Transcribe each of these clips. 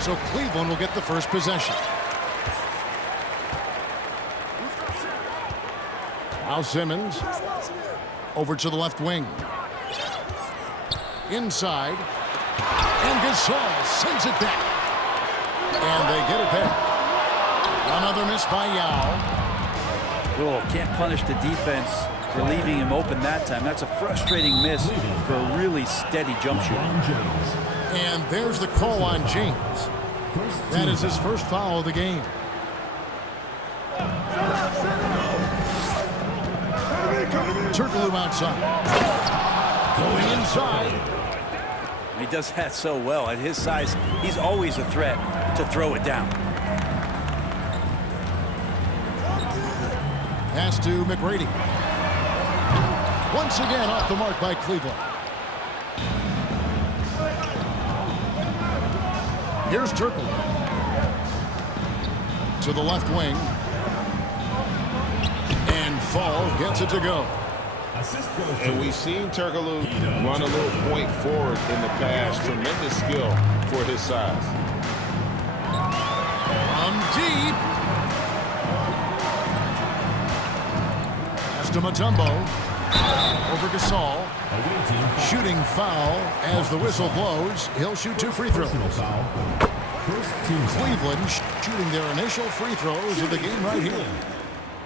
So Cleveland will get the first possession. Now Simmons over to the left wing. Inside. And Gasol sends it back. And they get it back. Another miss by Yao. Oh, can't punish the defense for leaving him open that time. That's a frustrating miss for a really steady jump shooter. And there's the call on James. That is his first foul of the game. Turkoglu outside. Going inside. He does that so well. At his size, he's always a threat to throw it down. Pass to McGrady. Once again off the mark by Cleveland. Here's Turkoglu. To the left wing. And Fall gets it to go. And we've seen Turkoglu run a little point forward in the past. Tremendous skill for his size. From deep. Pass to Mutombo. Over Gasol. Shooting foul as the whistle blows. He'll shoot 2 free throws. Cleveland shooting their initial free throws of the game right here.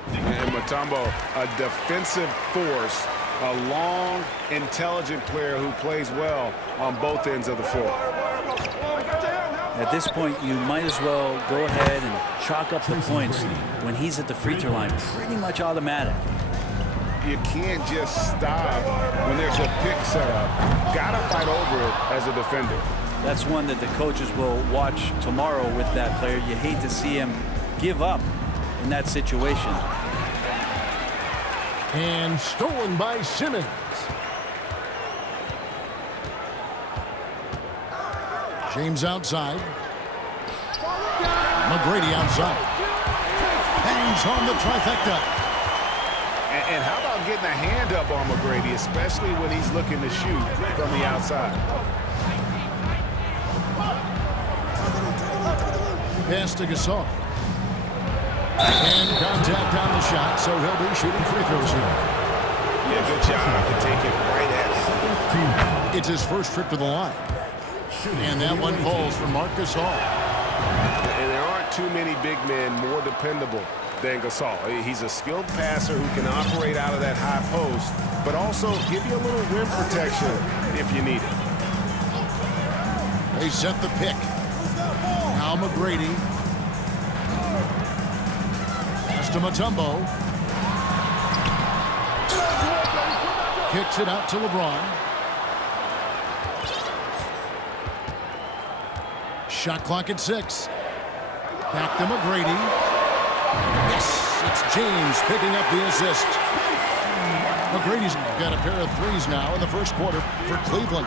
And Mutombo, a defensive force, a long, intelligent player who plays well on both ends of the floor. At this point, you might as well go ahead and chalk up the points when he's at the free throw line. Pretty much automatic. You can't just stop when there's a pick set up. Gotta fight over it as a defender. That's one that the coaches will watch tomorrow with that player. You hate to see him give up in that situation. And stolen by Simmons. James outside. McGrady outside. Hangs on the trifecta. And how about getting a hand up on McGrady, especially when he's looking to shoot from the outside? Pass to Gasol. And contact on the shot, so he'll be shooting free throws here. Yeah, good job to take it right at him. It's his first trip to the line. And that one falls for Marc Gasol. And there aren't too many big men more dependable than Gasol. He's a skilled passer who can operate out of that high post, but also give you a little rim protection if you need it. They set the pick. Now McGrady. Pass to Mutombo. Kicks it out to LeBron. Shot clock at 6. Back to McGrady. Yes, it's James picking up the assist. McGrady's got a pair of threes now in the first quarter for Cleveland.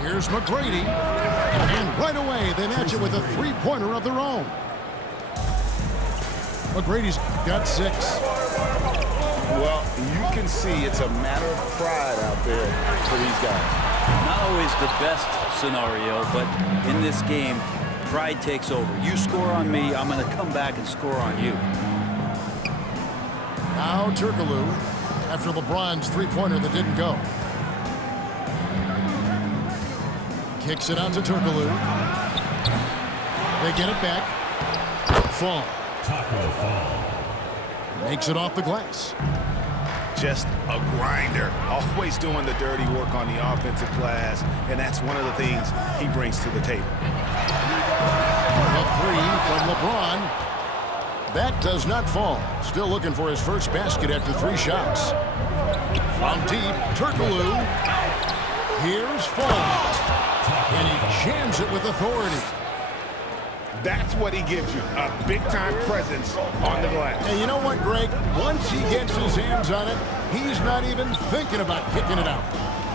Here's McGrady. And right away, they match it with a three-pointer of their own. McGrady's got 6. Well, you can see it's a matter of pride out there for these guys. Not always the best scenario, but in this game, pride takes over. You score on me, I'm going to come back and score on you. Now Turkoglu after LeBron's three-pointer that didn't go. Kicks it out to Turkoglu. They get it back. Fall. Taco Fall. Makes it off the glass. Just a grinder, always doing the dirty work on the offensive glass, and that's one of the things he brings to the table. A three from LeBron. That does not fall. Still looking for his first basket after 3 shots. From deep, Turkoglu. Here's Fall. And he jams it with authority. That's what he gives you, a big-time presence on the glass. And you know what, Greg? Once he gets his hands on it, he's not even thinking about kicking it out.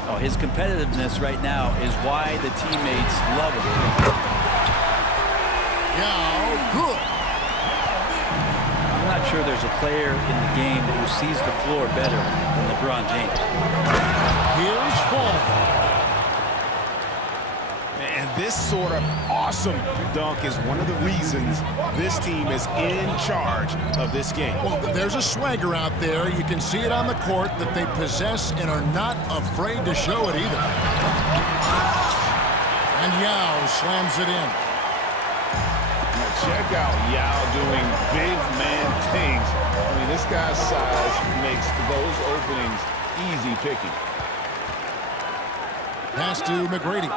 Oh, his competitiveness right now is why the teammates love him. Yeah, good. I'm not sure there's a player in the game who sees the floor better than LeBron James. Here's Fall. And this sort of awesome dunk is one of the reasons this team is in charge of this game. Well, there's a swagger out there. You can see it on the court that they possess and are not afraid to show it either. And Yao slams it in. Now check out Yao doing big man things. I mean, this guy's size makes those openings easy picking. Pass to McGrady.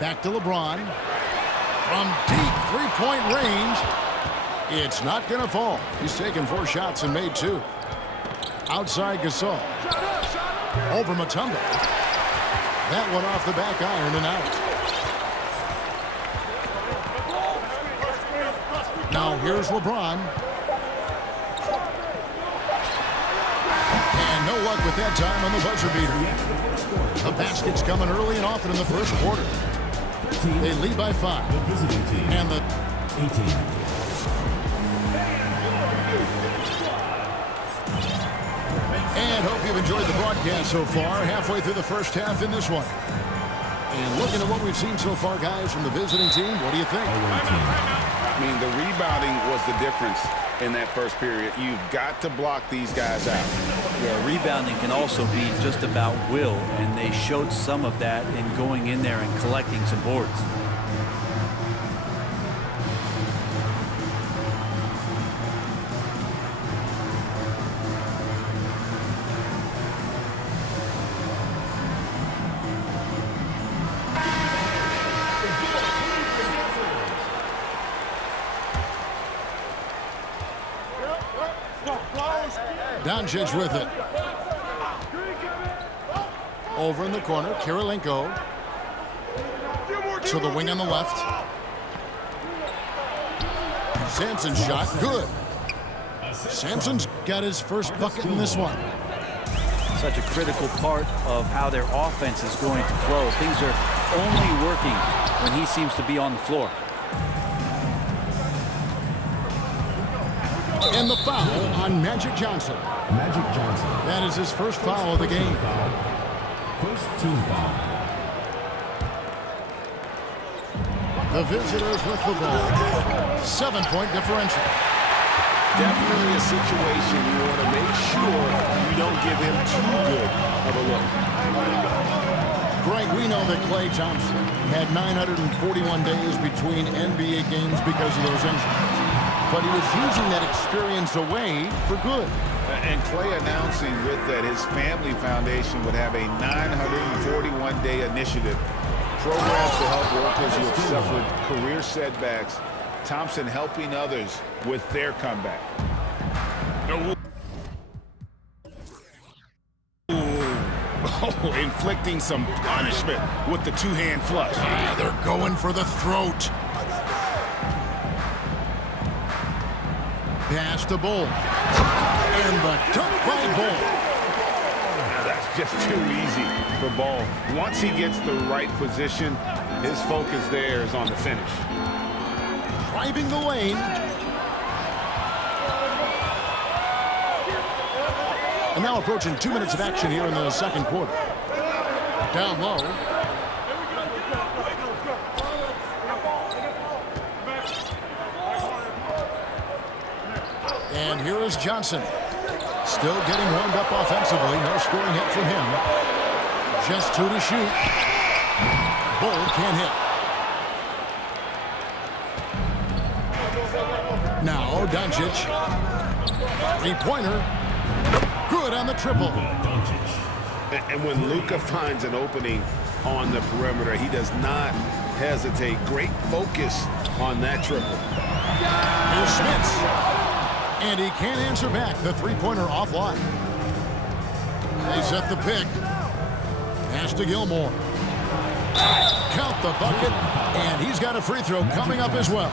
Back to LeBron. From deep three-point range. It's not going to fall. He's taken 4 shots and made 2. Outside Gasol. Over Mutombo. That one off the back iron and out. Now here's LeBron. And no luck with that time on the buzzer beater. The basket's coming early and often in the first quarter. They lead by 5. The visiting team. And the 18. And hope you've enjoyed the broadcast so far. Halfway through the first half in this one. And looking at what we've seen so far, guys, from the visiting team, what do you think? I mean, the rebounding was the difference in that first period. You've got to block these guys out. Yeah, rebounding can also be just about will, and they showed some of that in going in there and collecting some boards. Doncic with it. Over in the corner, Kirilenko. To the wing on the left. Sampson's shot, good. Sampson's got his first bucket in this one. Such a critical part of how their offense is going to flow. Things are only working when he seems to be on the floor. And the foul on Magic Johnson. Magic Johnson. That is his first foul of the game. First team foul. The visitors with the ball. 7-point differential. Definitely a situation you want to make sure you don't give him too good of a look. Greg, we know that Klay Thompson had 941 days between NBA games because of those injuries. But he was using that experience away for good. And Klay announcing with that his family foundation would have a 941-day initiative. Programs to help workers who have suffered career setbacks. Thompson helping others with their comeback. Oh, inflicting some punishment with the two-hand flush. Yeah, they're going for the throat. Pass to Bull. And the dunk by Bull. Now that's just too easy for Ball. Once he gets the right position, his focus there is on the finish. Driving the lane. And now approaching 2 minutes of action here in the second quarter. Down low. And here is Johnson. Still getting warmed up offensively. No scoring hit from him. Just 2 to shoot. Bull can't hit. Now Doncic. 3-pointer. Good on the triple. And when Luka finds an opening on the perimeter, he does not hesitate. Great focus on that triple. Here's Schmitz. And he can't answer back. The 3-pointer offline. They set the pick. Pass to Gilmore. Count the bucket. And he's got a free throw coming up as well.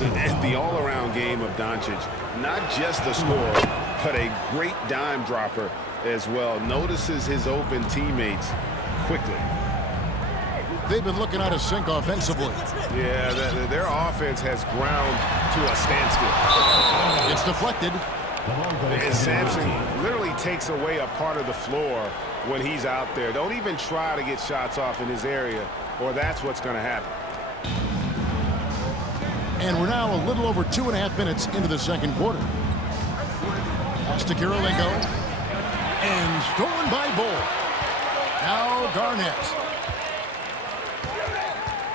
And the all-around game of Doncic, not just a scorer, but a great dime dropper as well. Notices his open teammates quickly. They've been looking out of sync offensively. Yeah, their offense has ground to a standstill. It's deflected. And Sampson literally takes away a part of the floor when he's out there. Don't even try to get shots off in his area, or that's what's going to happen. And we're now a little over 2.5 minutes into the second quarter. Pass to Kirilenko. And stolen by Bull. Now Garnett.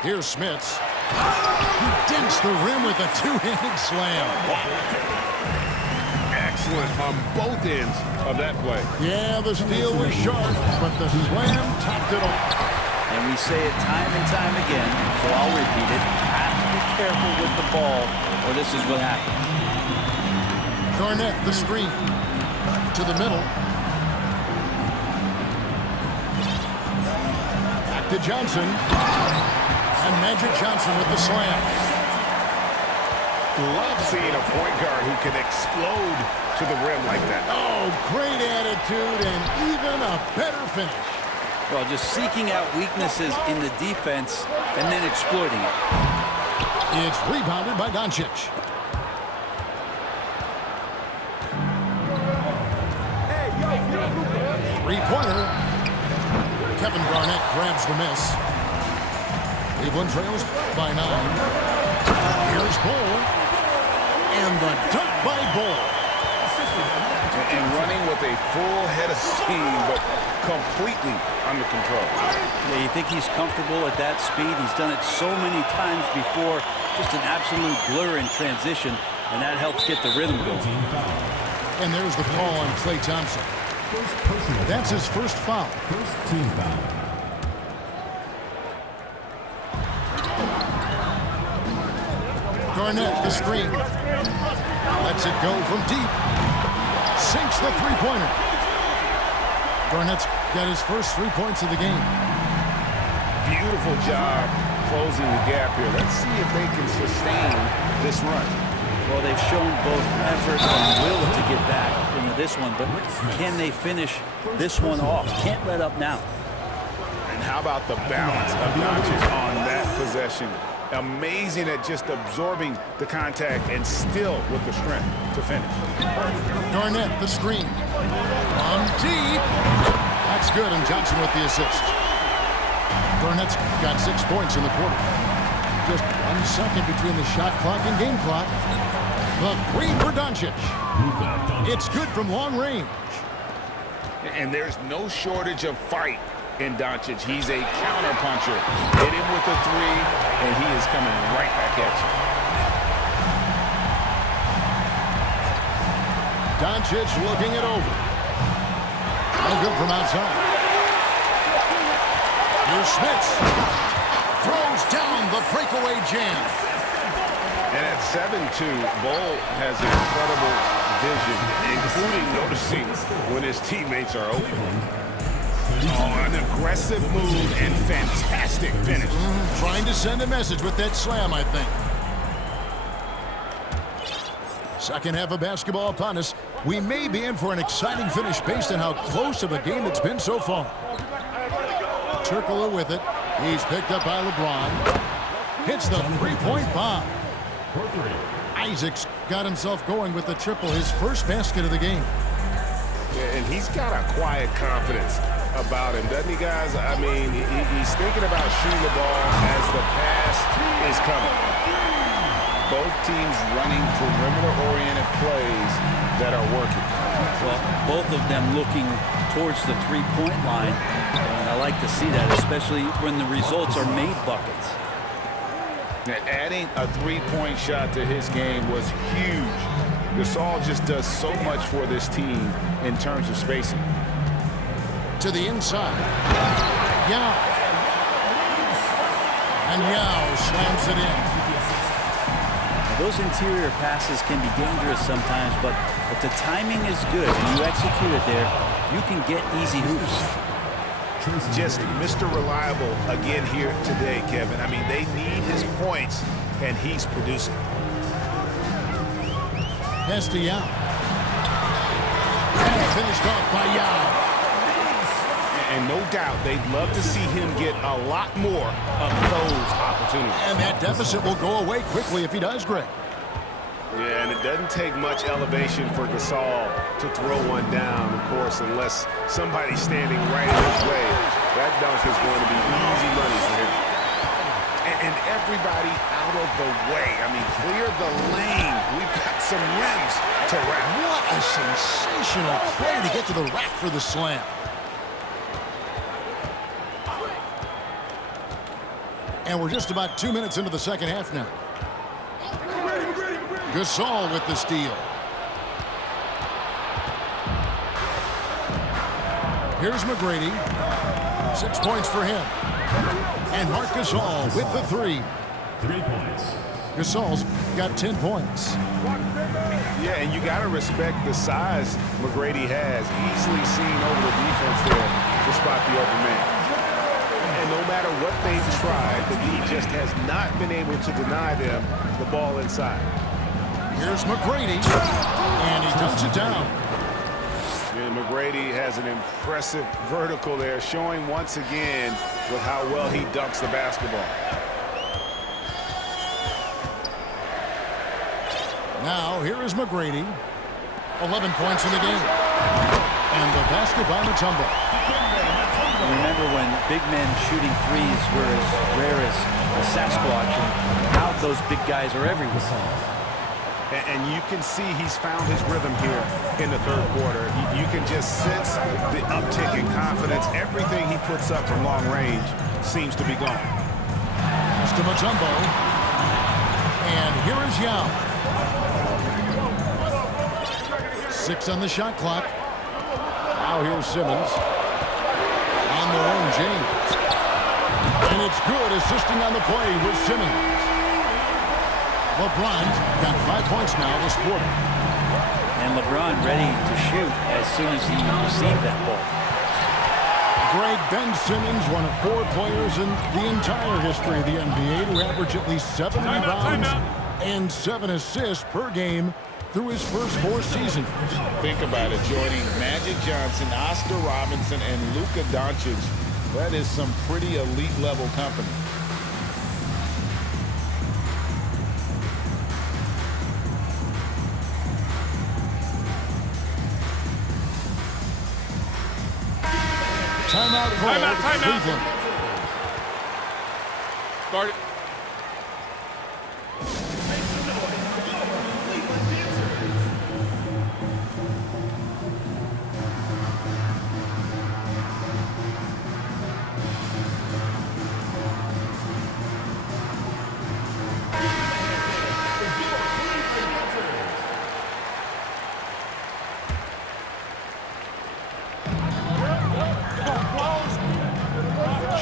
Here's Smits. He dinks the rim with a two-handed slam. Excellent on both ends of that play. Yeah, the steal was sharp, but the slam topped it off. And we say it time and time again, so I'll repeat it. Have to be careful with the ball, or this is what happens. Garnett, the screen. To the middle. Back to Johnson. And Magic Johnson with the slam. Love seeing a point guard who can explode to the rim like that. Oh, great attitude and even a better finish. Well, just seeking out weaknesses in the defense and then exploiting it. It's rebounded by Doncic. Three-pointer. Kevin Garnett grabs the miss. Cleveland trails by 9. Here's Bull. And the dunk by Bull. And running with a full head of steam, but completely under control. Yeah, you think he's comfortable at that speed? He's done it so many times before. Just an absolute blur in transition, and that helps get the rhythm going. And there's the call on Klay Thompson. That's his first foul. First team foul. Garnett, the screen. Lets it go from deep. Sinks the three-pointer. Garnett's got his first 3 points of the game. Beautiful job closing the gap here. Let's see if they can sustain this run. Well, they've shown both effort and will to get back into this one, but can they finish this one off? Can't let up now. And how about the balance of Doncic on that possession? Amazing at just absorbing the contact and still with the strength to finish. Garnett, the screen. On deep. That's good, and Johnson with the assist. Garnett's got 6 points in the quarter. Just 1 second between the shot clock and game clock. The three for Doncic. It's good from long range. And there's no shortage of fight in Doncic. He's a counterpuncher. Hit him with a three, and he is coming right back at you. Doncic looking it over. No good from outside. Here's Smits. Throws down the breakaway jam. And at 7'2", Bull has incredible vision, including noticing when his teammates are open. Oh, an aggressive move and fantastic finish. Trying to send a message with that slam, I think. Second half of basketball upon us. We may be in for an exciting finish based on how close of a game it's been so far. Turkoglu with it. He's picked up by LeBron. Hits the three-point bomb. Isaac's got himself going with the triple, his first basket of the game. Yeah, and he's got a quiet confidence about him, doesn't he, guys? I mean, he's thinking about shooting the ball as the pass is coming. Both teams running perimeter-oriented plays that are working. Well, both of them looking towards the three-point line, and I like to see that, especially when the results are made buckets. Now, adding a three-point shot to his game was huge. Gasol just does so much for this team in terms of spacing. To the inside. Yao. And Yao slams it in. Now, those interior passes can be dangerous sometimes, but if the timing is good and you execute it there, you can get easy hoops. Just Mr. Reliable again here today, Kevin. I mean, they need his points, and he's producing. Pass to Yao. And finished off by Yao. And no doubt, they'd love to see him get a lot more of those opportunities. And that deficit will go away quickly if he does, Greg. Yeah, and it doesn't take much elevation for Gasol to throw one down, of course, unless somebody's standing right in his way. That dunk is going to be easy money for him. And everybody out of the way. I mean, clear the lane. We've got some rims to wrap. What a sensational play to get to the rack for the slam. And we're just about 2 minutes into the second half now. Gasol with the steal. Here's McGrady. 6 points for him. And Marc Gasol with the three. 3 points. Gasol's got 10 points. Yeah, and you got to respect the size McGrady has. Easily seen over the defense there to spot the open man. And no matter what they've tried, the D just has not been able to deny them the ball inside. Here's McGrady. And he dunks it down. And McGrady has an impressive vertical there, showing once again with how well he dunks the basketball. Now, here is McGrady. 11 points in the game. And the basket by Mutombo. Remember when big men shooting threes were as rare as a Sasquatch, and now those big guys are everywhere. And you can see he's found his rhythm here in the third quarter. You can just sense the uptick in confidence. Everything he puts up from long range seems to be gone. Pass to Mutombo. And here is Yao. 6 on the shot clock. Now here's Simmons. On the run, James. And it's good, assisting on the play with Simmons. LeBron's got 5 points now this quarter. And LeBron ready to shoot as soon as he received that ball. Greg, Ben Simmons, one of 4 players in the entire history of the NBA to average at least 7 rebounds and 7 assists per game through his first 4 seasons. Think about it, joining Magic Johnson, Oscar Robinson, and Luka Doncic. That is some pretty elite level company. Timeout call. Cleveland. Start it.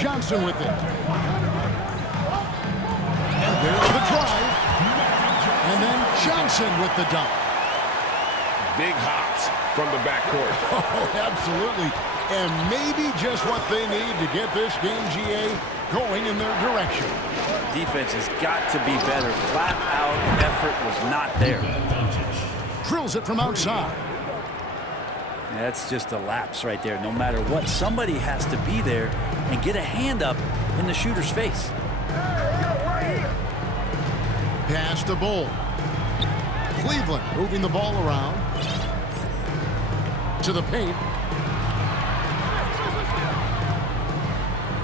Johnson with it. And there's the drive. And then Johnson with the dunk. Big hops from the backcourt. Oh, absolutely. And maybe just what they need to get this game, GA, going in their direction. Defense has got to be better. Flat out effort was not there. Drills it from outside. That's just a lapse right there. No matter what, somebody has to be there and get a hand up in the shooter's face. Pass to Bull. Cleveland moving the ball around. To the paint.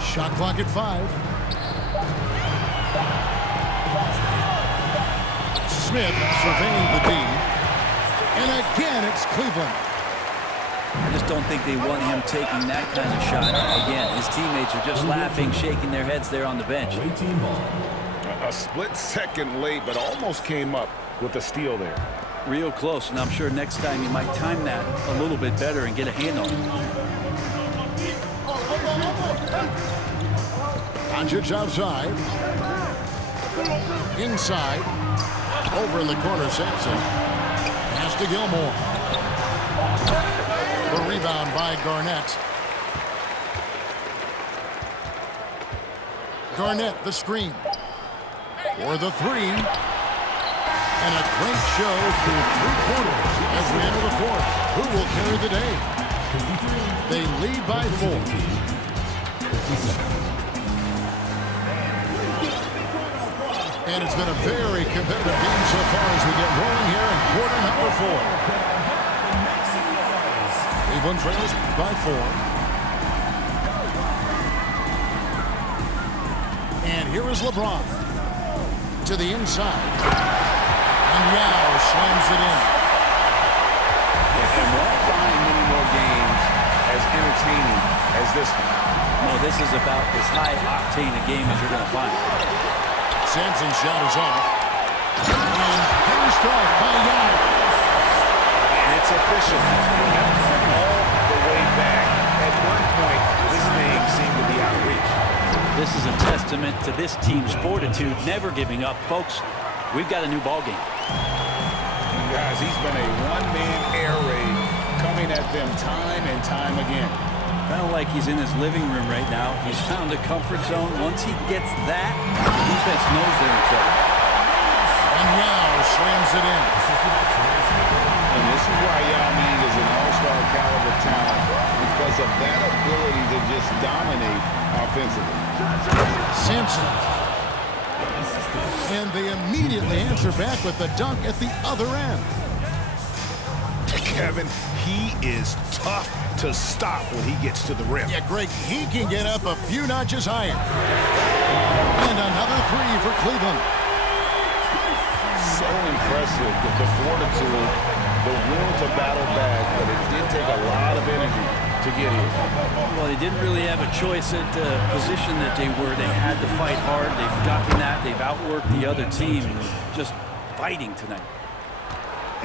Shot clock at 5. Smith surveying the D. And again, it's Cleveland. I just don't think they want him taking that kind of shot. Again, his teammates are just laughing, shaking their heads there on the bench. Away team ball. A split second late, but almost came up with a steal there. Real close, and I'm sure next time he might time that a little bit better and get a hand on it. Doncic outside. Inside. Over in the corner, Sampson. Pass to Gilmore. The rebound by Garnett. Garnett, the screen. For the 3. And a great show through 3 quarters as we enter the 4th. Who will carry the day? They lead by 4. And it's been a very competitive game so far as we get rolling here in quarter number 4. Cleveland trails by 4. And here is LeBron to the inside. And Yao slams it in. And won't find many more games as entertaining as this one. No, this is about as high-octane a game as you're going to find. Sampson's shot is off. And finished off by Yao. And it's official. All the way back. At one point, this thing seemed to be out of reach. This is a testament to this team's fortitude, never giving up. Folks, we've got a new ball game. Guys, he's been a one-man air raid coming at them time and time again. Kind of like he's in his living room right now. He's found a comfort zone. Once he gets that, the defense knows they're in trouble. And Yao slams it in. And this is why Yao Ming is an all-star caliber talent, because of that ability to just dominate offensively. Sampson. And they immediately answer back with the dunk at the other end. Kevin, he is tough to stop when he gets to the rim. Yeah, Greg, he can get up a few notches higher. And another three for Cleveland. So impressive, the fortitude, the will to battle back, but it did take a lot of energy to get here. Well, they didn't really have a choice at the position that they were. They had to fight hard. They've gotten that. They've outworked the other team. Just fighting tonight.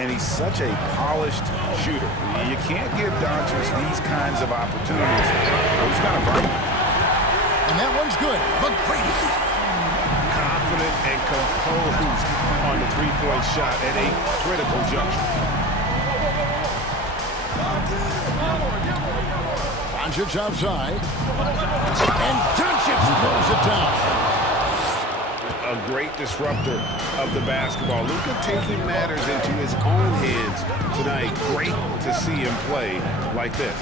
And he's such a polished shooter. You can't give Doncic these kinds of opportunities. He's got to burn. And that one's good. McGrady. Confident and composed on the three-point shot at a critical juncture. Doncic outside. And Doncic throws it down. A great disruptor of the basketball. Luka taking matters into his own hands tonight. Great to see him play like this.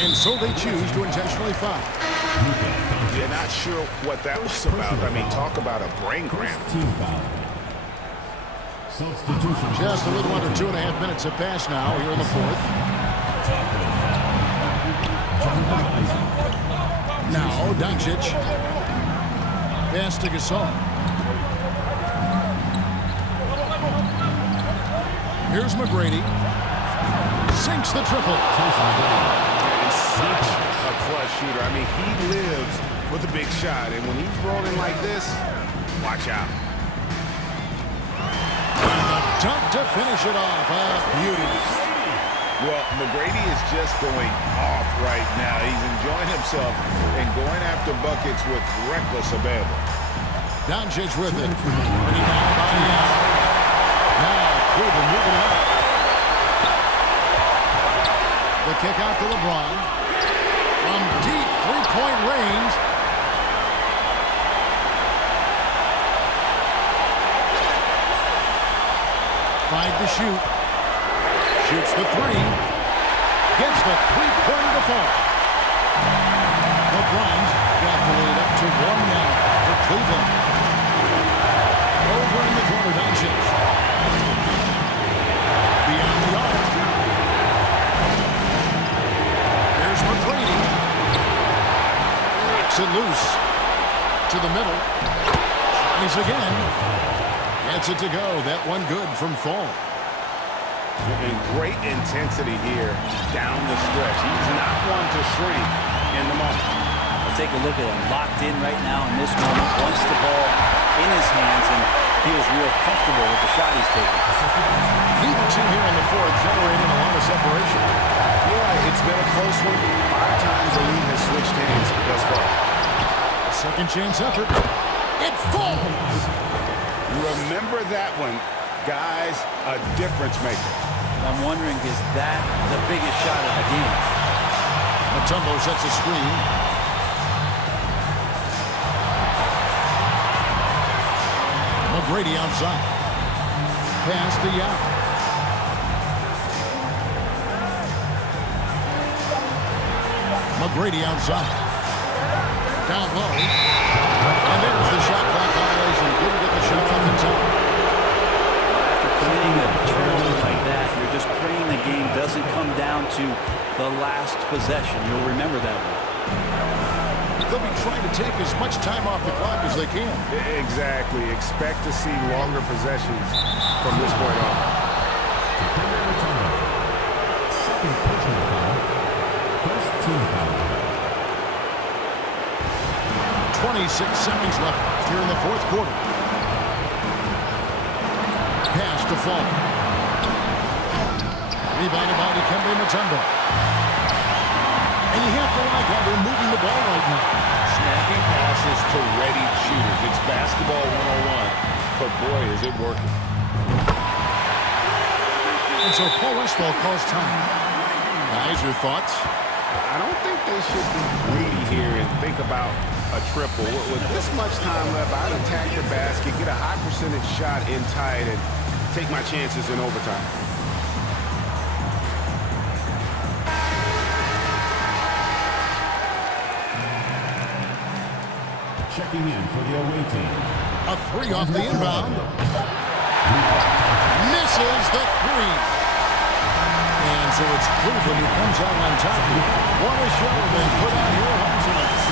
And so they choose to intentionally foul. You're not sure what that was about. I mean, talk about a brain cramp. Team foul. Substitution. Just a little under 2.5 minutes have passed now here in the fourth. Now Doncic. Pass to Gasol. Here's McGrady. Sinks the triple. And such a clutch shooter. I mean, he lives with a big shot. And when he's rolling like this, watch out. And a dunk to finish it off. A beauty. Well, McGrady is just going off right now. He's enjoying himself and going after buckets with reckless abandon. Doncic with it. Ready now by Yao. Now Cleveland moving up. The kick out to LeBron. From deep three-point range. Five to shoot. Shoots the three. Gets the three-pointer to fall. LeBron's got the lead up to 1 now for Cleveland. Over in the corner, Doncic. Beyond the arc. There's McGrady. Knocks it loose. To the middle. Tries again. Gets it to go. That one good from Fall. And great intensity here down the stretch. He's not one to shrink in the moment. Take a look at him, locked in right now in this moment, wants the ball in his hands and feels real comfortable with the shot he's taking. Neither team here in the fourth generating a lot of separation. Yeah, it's been a close one. 5 times the lead has switched hands thus far. A second chance effort. It falls. Remember that one, guys, a difference maker. I'm wondering, is that the biggest shot of the game? Mutombo sets a screen. McGrady outside. Pass to Yao. McGrady outside. Down low. And there's the shot clock doesn't come down to the last possession. You'll remember that one. They'll be trying to take as much time off the clock as they can. Exactly. Expect to see longer possessions from this point on. Defender retired. Second personal foul. First team foul. 26 seconds left here in the fourth quarter. Pass to Fall. Rebounded by Dikembe Mutombo. And you have to like how they're moving the ball right now. Snapping passes to ready shooters. It's basketball 101, but boy, is it working. And so Paul Westphal calls time. Guys, your thoughts? I don't think they should be greedy here and think about a triple. With this much time left, I'd attack the basket, get a high percentage shot in tight, and take my chances in overtime. Checking in for the away team. A three off the inbound. Misses the three. And so it's Cleveland who comes out on top. What a show they put on here home tonight.